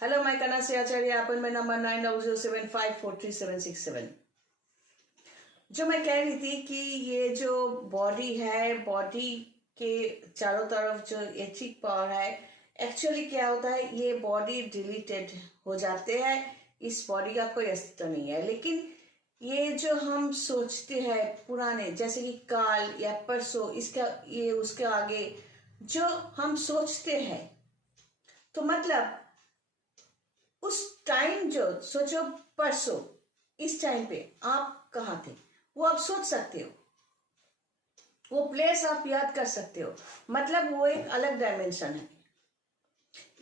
Hello, मैं कनासी आचार्य। अपन में number 9007543767। जो मैं कह रही थी कि ये जो बॉडी है, बॉडी के चारों तरफ जो एथिक पावर है, एक्चुअली क्या होता है, ये बॉडी डिलीटेड हो जाते हैं। इस बॉडी का कोई अस्तित्व नहीं है। लेकिन ये जो हम सोचते हैं पुराने, जैसे कि काल या परसों, इसका ये उसके आगे जो हम सोचते हैं, तो मतलब उस टाइम जो सोचो, परसों इस टाइम पे आप कहाँ थे, वो आप सोच सकते हो। वो प्लेस आप याद कर सकते हो। मतलब वो एक अलग डायमेंशन है।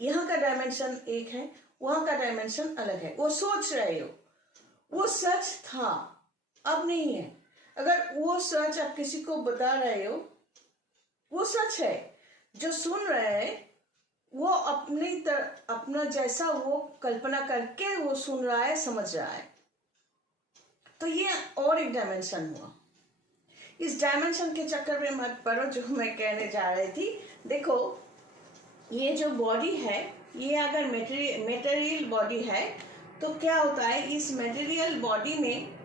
यहाँ का डायमेंशन एक है, वहां का डायमेंशन अलग है। वो सोच रहे हो, वो सच था, अब नहीं है। अगर वो सच आप किसी को बता रहे हो, वो सच है। जो सुन रहे हैं वो अपना जैसा वो कल्पना करके वो सुन रहा है, समझ रहा है। तो ये और एक डायमेंशन हुआ। इस डायमेंशन के चक्कर में मत पड़ो। जो मैं कहने जा रही थी, देखो, ये जो बॉडी है, ये अगर मेटेरियल बॉडी है, तो क्या होता है, इस मेटेरियल बॉडी में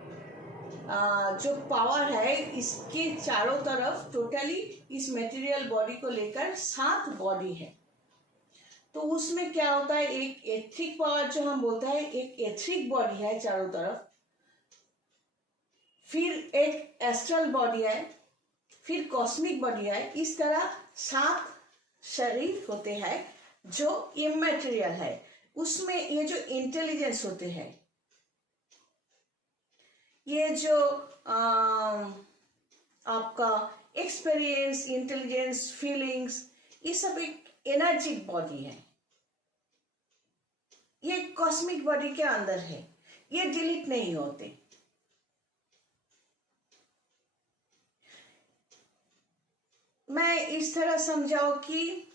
जो पावर है, इसके चारों तरफ टोटली इस मेटेरियल बॉडी को लेकर 7 बॉडी है। तो उसमें क्या होता है, एक एथिक पावर जो हम बोलते हैं, एक एथिक बॉडी है चारों तरफ, फिर एक एस्ट्रल बॉडी है, फिर कॉस्मिक बॉडी है। इस तरह 7 शरीर होते हैं जो इमैटेरियल है। उसमें ये जो इंटेलिजेंस होते हैं, ये जो आपका एक्सपीरियंस, इंटेलिजेंस, फीलिंग्स, ये सब एक एनर्जिक बॉडी है। ये कॉस्मिक बॉडी के अंदर है। ये डिलीट नहीं होते। मैं इस तरह समझाओ कि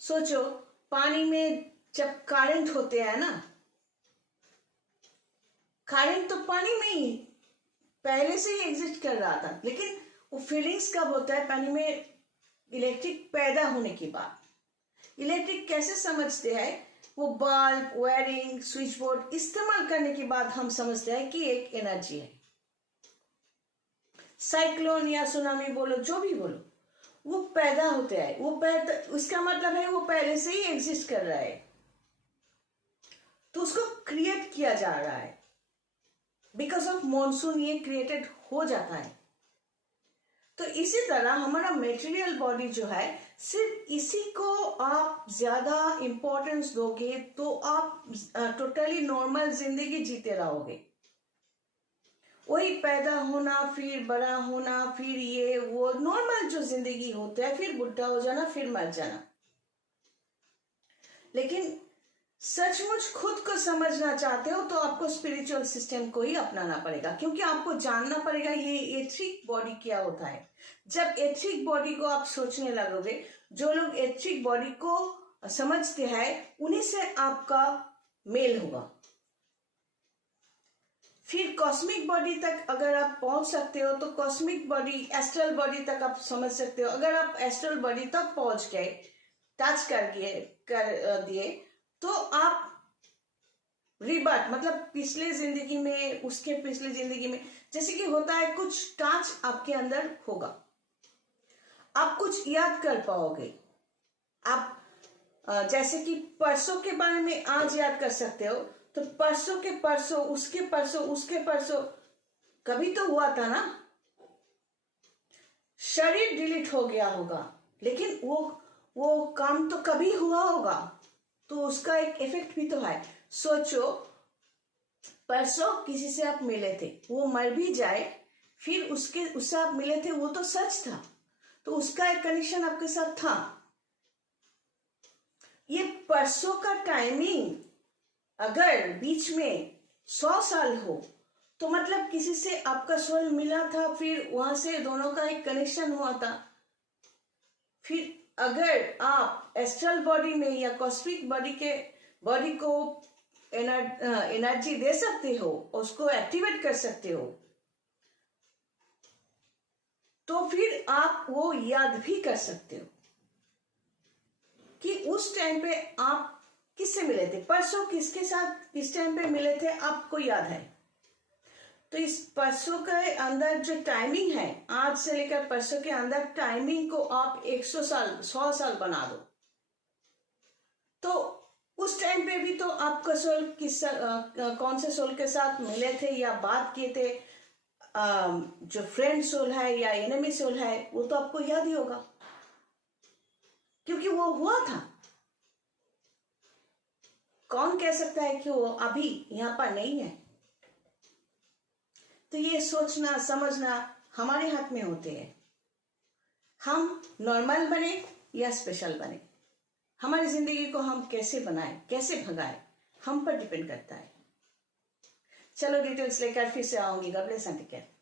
सोचो, पानी में जब करंट होते हैं ना, करंट तो पानी में ही पहले से ही एग्जिस्ट कर रहा था। लेकिन वो फीलिंग्स कब होता है, पानी में इलेक्ट्रिक पैदा होने के बाद। इलेक्ट्रिक कैसे समझते हैं, वो बल्ब, वायरिंग, स्विच बोर्ड इस्तेमाल करने के बाद हम समझते हैं कि एक एनर्जी है। साइक्लोन या सुनामी बोलो, जो भी बोलो, वो पैदा होते हैं। वो पैदा, उसका मतलब है वो पहले से ही एग्जिस्ट कर रहा है, तो उसको क्रिएट किया जा रहा है। बिकॉज ऑफ मॉनसून ये क्रिएटेड हो जाता है। तो इसी तरह हमारा मेटेरियल बॉडी जो है, सिर्फ इसी को आप ज्यादा इंपॉर्टेंस दोगे तो आप टोटली नॉर्मल जिंदगी जीते रहोगे। वही पैदा होना, फिर बड़ा होना, फिर ये वो नॉर्मल जो जिंदगी होता है, फिर बुढ़ा हो जाना, फिर मर जाना। लेकिन सचमुच खुद को समझना चाहते हो तो आपको स्पिरिचुअल सिस्टम को ही अपनाना पड़ेगा, क्योंकि आपको जानना पड़ेगा ये एथिक बॉडी क्या होता है। जब एथिक बॉडी को आप सोचने लगोगे, जो लोग एथिक बॉडी को समझते हैं, उन्हीं से आपका मेल होगा। फिर कॉस्मिक बॉडी तक अगर आप पहुंच सकते हो तो कॉस्मिक बॉडी, एस्ट्रल बॉडी तक आप समझ सकते हो। अगर आप एस्ट्रल बॉडी तक पहुंच गए, टच कर दिए, तो आप रिबर्थ, मतलब पिछले जिंदगी में, उसके पिछले जिंदगी में, जैसे कि होता है, कुछ टच आपके अंदर होगा। आप कुछ याद कर पाओगे। आप जैसे कि परसों के बारे में आज याद कर सकते हो, तो परसों के परसों, उसके परसों, उसके परसों कभी तो हुआ था ना। शरीर डिलीट हो गया होगा, लेकिन वो काम तो कभी हुआ होगा, तो उसका एक इफेक्ट भी तो है। सोचो, परसों किसी से आप मिले थे, वो मर भी जाए, फिर उससे आप मिले थे, वो तो सच था, तो उसका एक कनेक्शन आपके साथ था। ये परसों का टाइमिंग अगर बीच में 100 साल हो, तो मतलब किसी से आपका सोल मिला था, फिर वहां से दोनों का एक कनेक्शन हुआ था। फिर अगर आप एस्ट्रल बॉडी में या कॉस्मिक बॉडी को एनर्जी दे सकते हो, उसको एक्टिवेट कर सकते हो, तो फिर आप वो याद भी कर सकते हो कि उस टाइम पे आप किससे मिले थे? परसों किसके साथ किस टाइम पे मिले थे आपको याद है? तो इस परसों के अंदर जो टाइमिंग है, आज से लेकर परसों के अंदर टाइमिंग को आप 100 साल बना दो। तो उस टाइम पे भी तो आपका सोल कौन से सोल के साथ मिले थे या बात किए थे, जो फ्रेंड सोल है या एनिमी सोल है, वो तो आपको याद ही होगा, क्योंकि वो हुआ था। कौन कह सकता है कि वो अभी यहां पर नहीं है? तो ये सोचना समझना हमारे हाथ में होते हैं। हम नॉर्मल बने या स्पेशल बने, हमारी जिंदगी को हम कैसे बनाए, कैसे भगाए, हम पर डिपेंड करता है। चलो डिटेल्स लेकर फिर से आऊंगी। God bless and take care.